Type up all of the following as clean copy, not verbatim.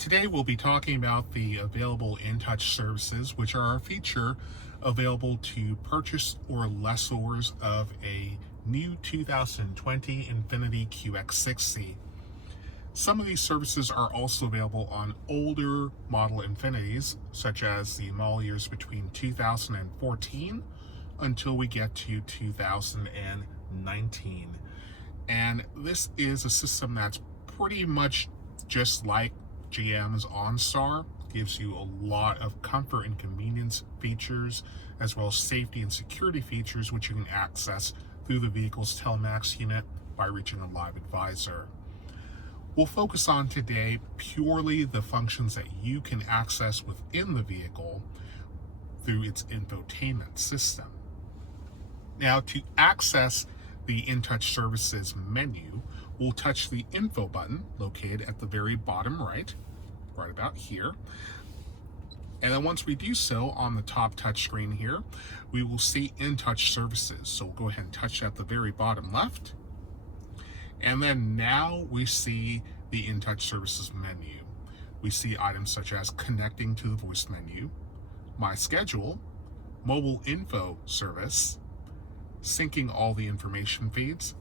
Today we'll be talking about the available InTouch services, which are a feature available to purchase or lessors of a new 2020 Infiniti QX60. Some of these services are also available on older model Infinitis, such as the model years between 2014 until we get to 2019. And this is a system that's pretty much just like GM's OnStar. Gives you a lot of comfort and convenience features, as well as safety and security features, which you can access through the vehicle's telematics unit by reaching a live advisor. We'll focus on today purely the functions that you can access within the vehicle through its infotainment system. Now, to access the InTouch Services menu, we'll touch the Info button located at the very bottom right about here. And then once we do so, on the top touch screen here, we will see InTouch Services. So we'll go ahead and touch at the very bottom left. And then now we see the InTouch Services menu. We see items such as connecting to the voice menu, My Schedule, Mobile Info Service, syncing all the information feeds,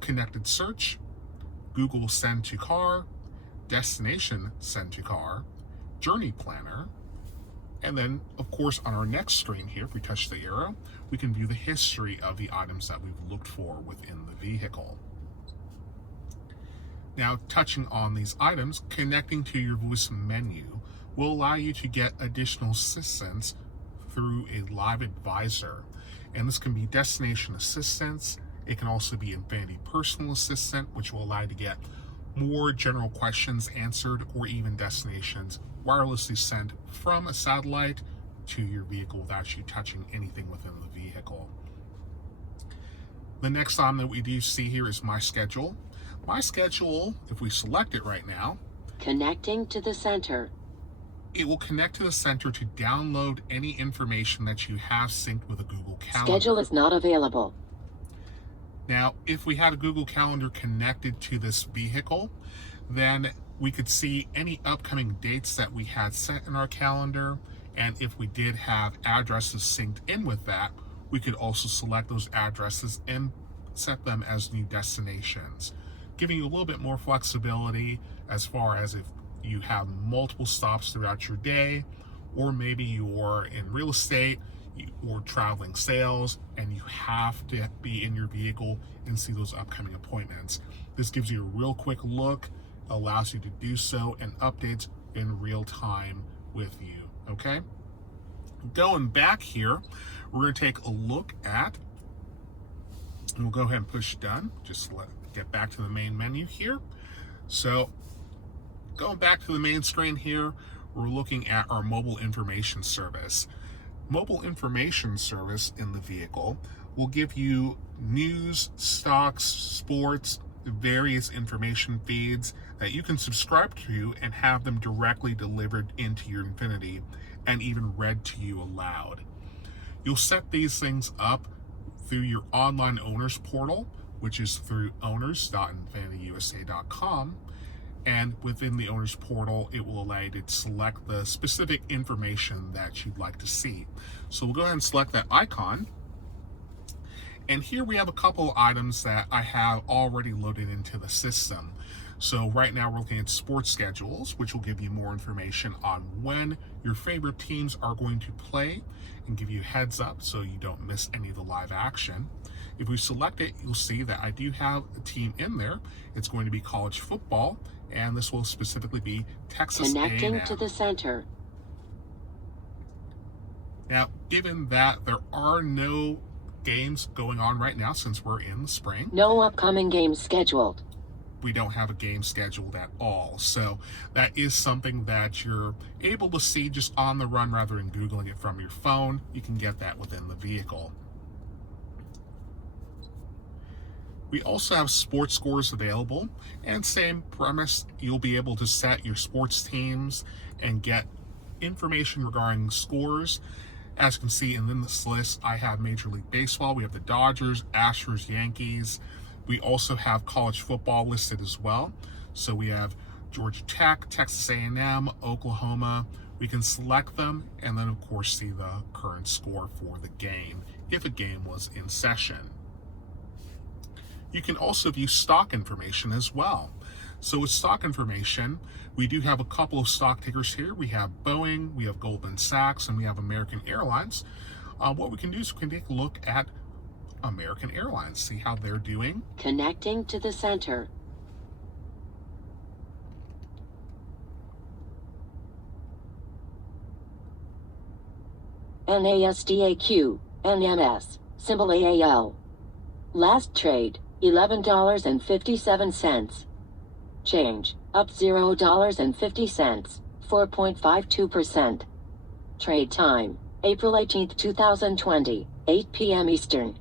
Connected Search, Google Send to Car, Destination Send to Car, Journey Planner, and then, of course, on our next screen here, if we touch the arrow, we can view the history of the items that we've looked for within the vehicle. Now, touching on these items, connecting to your voice menu will allow you to get additional assistance through a live advisor. And this can be destination assistance. It can also be Infiniti Personal Assistant, which will allow you to get more general questions answered, or even destinations wirelessly sent from a satellite to your vehicle without you touching anything within the vehicle. The next item that we do see here is My Schedule. My Schedule, if we select it right now, connecting to the center. It will connect to the center to download any information that you have synced with a Google Calendar. Schedule is not available. Now, if we had a Google Calendar connected to this vehicle, then we could see any upcoming dates that we had set in our calendar. And if we did have addresses synced in with that, we could also select those addresses and set them as new destinations, giving you a little bit more flexibility as far as if you have multiple stops throughout your day, or maybe you're in real estate or traveling sales and you have to be in your vehicle and see those upcoming appointments. This gives you a real quick look, allows you to do so, and updates in real time with you, okay? Going back here, we're gonna take a look at, and we'll go ahead and push done. Just get back to the main menu here. So going back to the main screen here, we're looking at our mobile information service. Mobile information service in the vehicle will give you news, stocks, sports, various information feeds that you can subscribe to and have them directly delivered into your Infiniti and even read to you aloud. You'll set these things up through your online owners portal, which is through owners.infinitiusa.com. And within the owners portal, it will allow you to select the specific information that you'd like to see. So we'll go ahead and select that icon. And here we have a couple of items that I have already loaded into the system. So right now we're looking at sports schedules, which will give you more information on when your favorite teams are going to play and give you a heads up so you don't miss any of the live action. If we select it, you'll see that I do have a team in there. It's going to be college football, and this will specifically be Texas Connecting A&M. to the center. Now, given that there are no games going on right now since we're in the spring, No upcoming games scheduled. we don't have a game scheduled at all. So that is something that you're able to see just on the run rather than Googling it from your phone. You can get that within the vehicle. We also have sports scores available, and same premise, you'll be able to set your sports teams and get information regarding scores. As you can see in this list, I have Major League Baseball. We have the Dodgers, Astros, Yankees. We also have college football listed as well. So we have Georgia Tech, Texas A&M, Oklahoma. We can select them and then of course see the current score for the game if a game was in session. You can also view stock information as well. So with stock information, we do have a couple of stock tickers here. We have Boeing, we have Goldman Sachs, and we have American Airlines. What we can do is we can take a look at American Airlines, see how they're doing. Connecting to the center. NASDAQ, NMS, symbol AAL. Last trade, $11.57. Change, up $0.50, 4.52%. Trade time, April 18, 2020, 8 p.m. Eastern.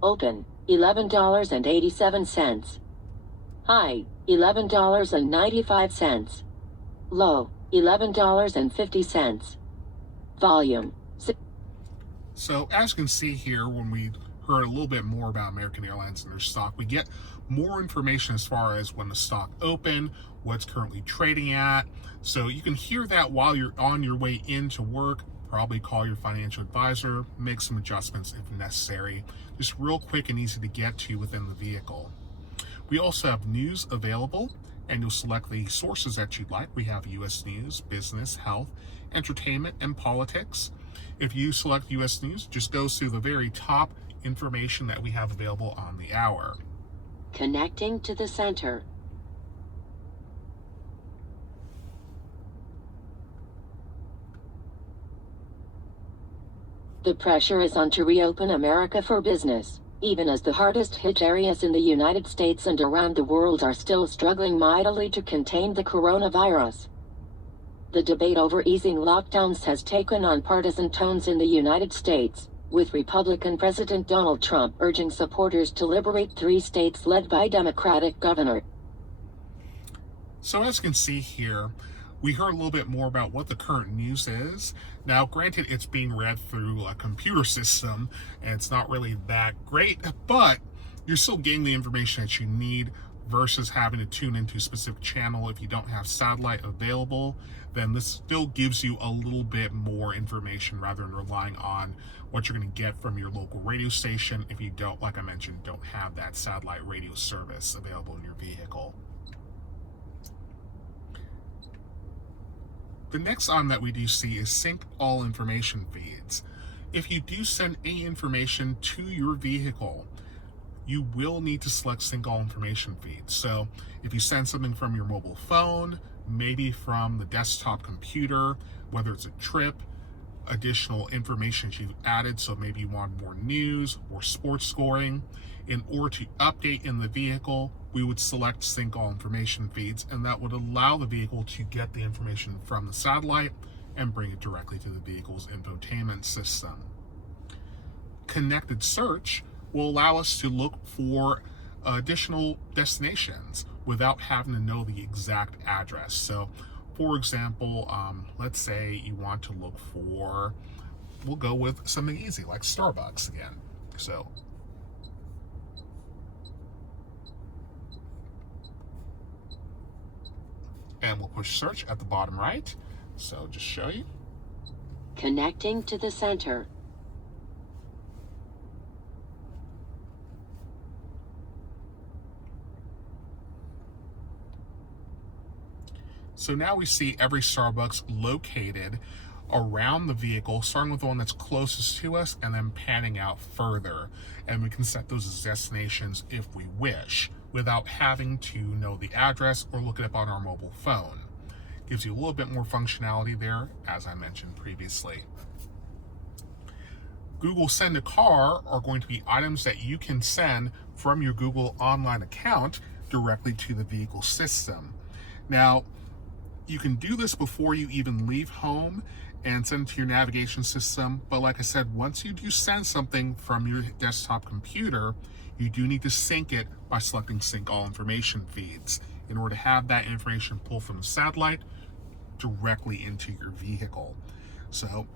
Open, $11.87. High, $11.95. Low, $11.50. Volume. So as you can see here, when we heard a little bit more about American Airlines and their stock, we get more information as far as when the stock opened, what's currently trading at. So you can hear that while you're on your way into work. Probably call your financial advisor, make some adjustments if necessary. Just real quick and easy to get to within the vehicle. We also have news available, and you'll select the sources that you'd like. We have U.S. News, Business, Health, Entertainment, and Politics. If you select U.S. News, just goes through the very top information that we have available on the hour. Connecting to the center. The pressure is on to reopen America for business, even as the hardest hit areas in the United States and around the world are still struggling mightily to contain the coronavirus. The debate over easing lockdowns has taken on partisan tones in the United States, with Republican President Donald Trump urging supporters to liberate 3 states led by Democratic governor. So as you can see here, we heard a little bit more about what the current news is. Now, granted, it's being read through a computer system, and it's not really that great, but you're still getting the information that you need versus having to tune into a specific channel. If you don't have satellite available, then this still gives you a little bit more information rather than relying on what you're going to get from your local radio station if you don't, like I mentioned, don't have that satellite radio service available in your vehicle. The next item that we do see is sync all information feeds. If you do send any information to your vehicle, you will need to select sync all information feeds. So if you send something from your mobile phone, maybe from the desktop computer, whether it's a trip, additional information you've added, so maybe you want more news or sports scoring, in order to update in the vehicle, we would select sync all information feeds, and that would allow the vehicle to get the information from the satellite and bring it directly to the vehicle's infotainment system. Connected search will allow us to look for additional destinations without having to know the exact address. So for example, let's say you want to look for, we'll go with something easy like Starbucks again. So and we'll push search at the bottom right. So just show you. Connecting to the center. So now we see every Starbucks located around the vehicle, starting with the one that's closest to us and then panning out further. And we can set those as destinations if we wish, without having to know the address or look it up on our mobile phone. Gives you a little bit more functionality there, as I mentioned previously. Google Send a Car are going to be items that you can send from your Google online account directly to the vehicle system. Now, you can do this before you even leave home and send it to your navigation system. But like I said, once you do send something from your desktop computer, you do need to sync it by selecting sync all information feeds in order to have that information pulled from the satellite directly into your vehicle. So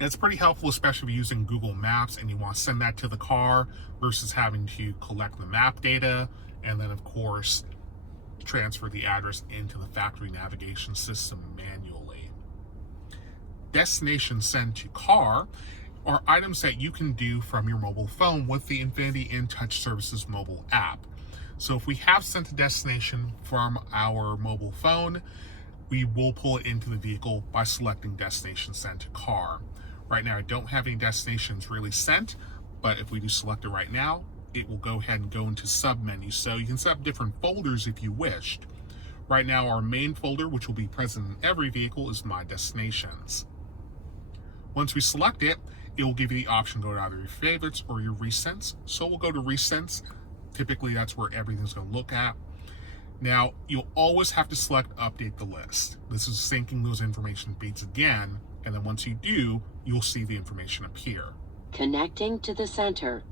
it's pretty helpful, especially if you're using Google Maps and you want to send that to the car versus having to collect the map data and then of course transfer the address into the factory navigation system manually. Destination send to car are items that you can do from your mobile phone with the INFINITI InTouch Services mobile app. So if we have sent a destination from our mobile phone, we will pull it into the vehicle by selecting destination send to car. Right now I don't have any destinations really sent, but if we do select it right now, it will go ahead and go into submenu. So you can set up different folders if you wished. Right now our main folder, which will be present in every vehicle, is My Destinations. Once we select it, it will give you the option to go to either your favorites or your recents. So we'll go to recents. Typically that's where everything's going to look at. Now, you'll always have to select update the list. This is syncing those information feeds again, and then once you do, you'll see the information appear. Connecting to the center.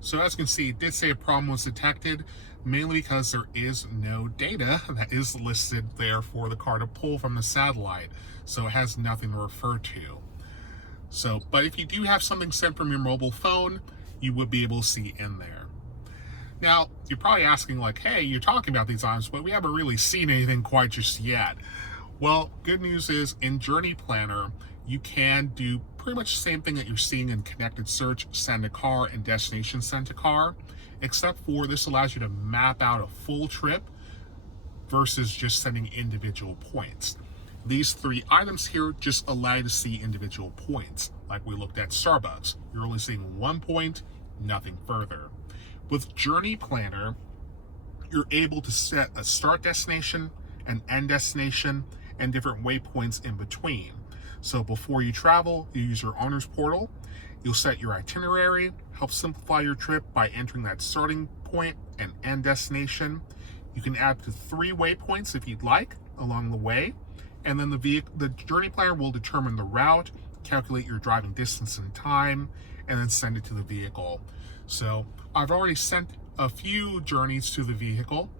So as you can see, it did say a problem was detected, mainly because there is no data that is listed there for the car to pull from the satellite. So it has nothing to refer to. So, but if you do have something sent from your mobile phone, you would be able to see in there. Now, you're probably asking like, hey, you're talking about these items, but we haven't really seen anything quite just yet. Well, good news is in Journey Planner, you can do pretty much the same thing that you're seeing in Connected Search, Send to Car, and Destination Send to Car, except for this allows you to map out a full trip versus just sending individual points. These three items here just allow you to see individual points. Like we looked at Starbucks, you're only seeing 1 point, nothing further. With Journey Planner, you're able to set a start destination, an end destination, and different waypoints in between. So before you travel, you use your owner's portal. You'll set your itinerary, help simplify your trip by entering that starting point and end destination. You can add to 3 waypoints if you'd like along the way. And then the Journey Planner will determine the route, calculate your driving distance and time, and then send it to the vehicle. So I've already sent a few journeys to the vehicle.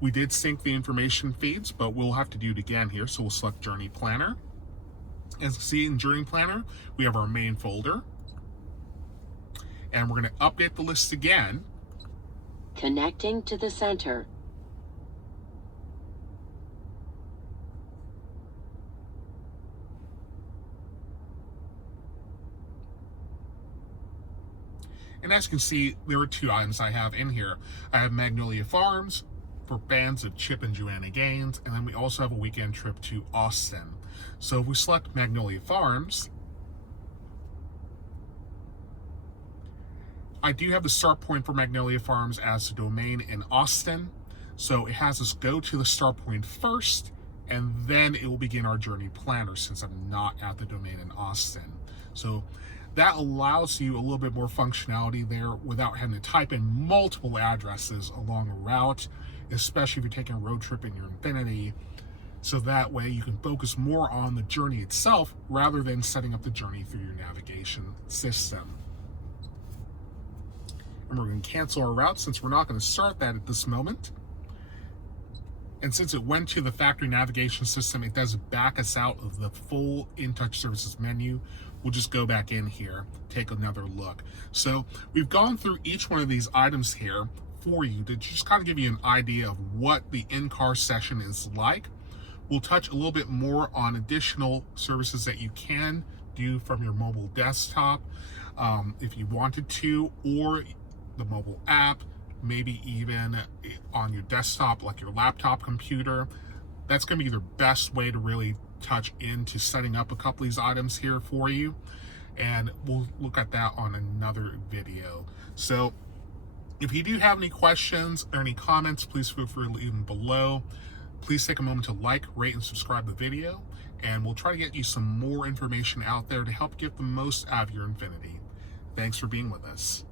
We did sync the information feeds, but we'll have to do it again here. So we'll select Journey Planner. As you see in Journey Planner, we have our main folder. And we're going to update the list again. Connecting to the center. And as you can see, there are 2 items I have in here. I have Magnolia Farms for fans of Chip and Joanna Gaines, and then we also have a weekend trip to Austin. So if we select Magnolia Farms, I do have the start point for Magnolia Farms as a domain in Austin. So it has us go to the start point first, and then it will begin our Journey Planner since I'm not at the domain in Austin. So that allows you a little bit more functionality there without having to type in multiple addresses along a route, especially if you're taking a road trip in your INFINITI. So that way you can focus more on the journey itself rather than setting up the journey through your navigation system. And we're going to cancel our route since we're not going to start that at this moment. And since it went to the factory navigation system, it does back us out of the full InTouch Services menu. We'll just go back in here, take another look. So we've gone through each one of these items here for you to just kind of give you an idea of what the in-car session is like. We'll touch a little bit more on additional services that you can do from your mobile desktop if you wanted to, or the mobile app, maybe even on your desktop, like your laptop computer. That's going to be the best way to really touch into setting up a couple of these items here for you. And we'll look at that on another video. So if you do have any questions or any comments, please feel free to leave them below. Please take a moment to like, rate, and subscribe the video. And we'll try to get you some more information out there to help get the most out of your INFINITI. Thanks for being with us.